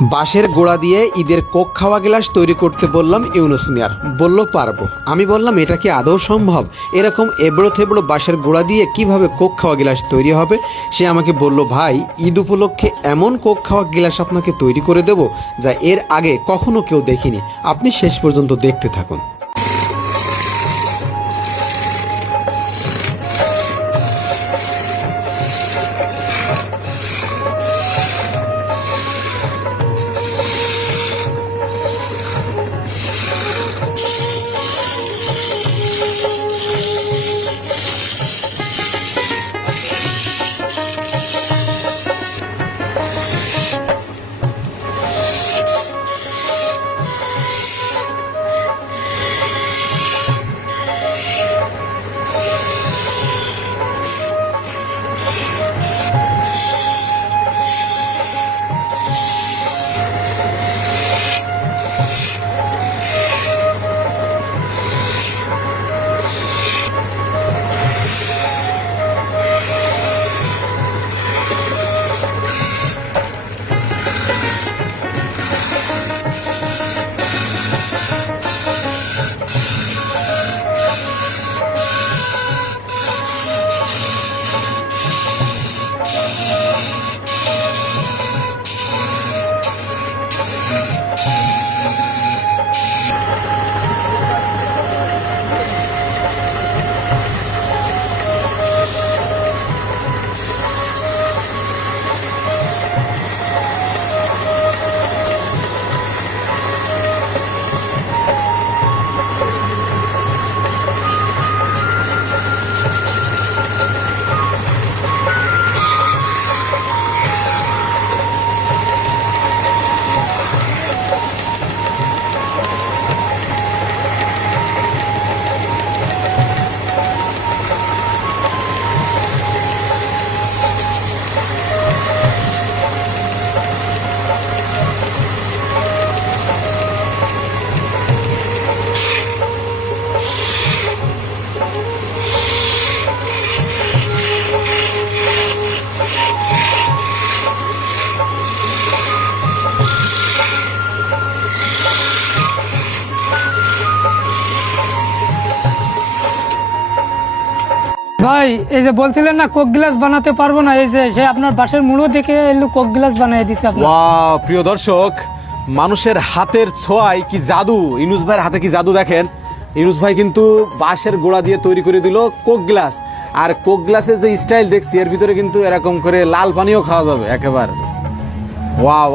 বাঁশের গোড়া দিয়ে ঈদের কোক খাওয়া গ্লাস তৈরি করতে বললাম ইউনুস মিয়ার, বলল পারবো। আমি বললাম এটা কি আদৌ সম্ভব? এরকম এবড়ো থেবড়ো বাঁশের গোড়া দিয়ে কিভাবে কোক খাওয়া গ্লাস তৈরি হবে? সে আমাকে বলল, ভাই ঈদ উপলক্ষে এমন কোক খাওয়া গ্লাস আপনাকে তৈরি করে দেব যা এর আগে কখনো কেউ দেখিনি। আপনি শেষ পর্যন্ত দেখতে থাকুন। ভাই এই যে বলছিলেন না কোক গ্লাস বানাতে পারবো না, এই যে সে আপনার বাঁশের মুড়ো দেখে এলো কোক গ্লাস বানিয়ে দিছে আপনার। ওয়াও, প্রিয় দর্শক, মানুষের হাতের ছোঁয়ায় কি জাদু! ইউনুস ভাইয়ের হাতে কি জাদু দেখেন। ইউনুস ভাই কিন্তু বাঁশের গোড়া দিয়ে তৈরি করে দিল কোক গ্লাস। আর কোক গ্লাসের যে স্টাইল দেখছি এর ভিতরে কিন্তু এরকম করে লাল পানিও খাওয়া যাবে একেবারে। ওয়াও,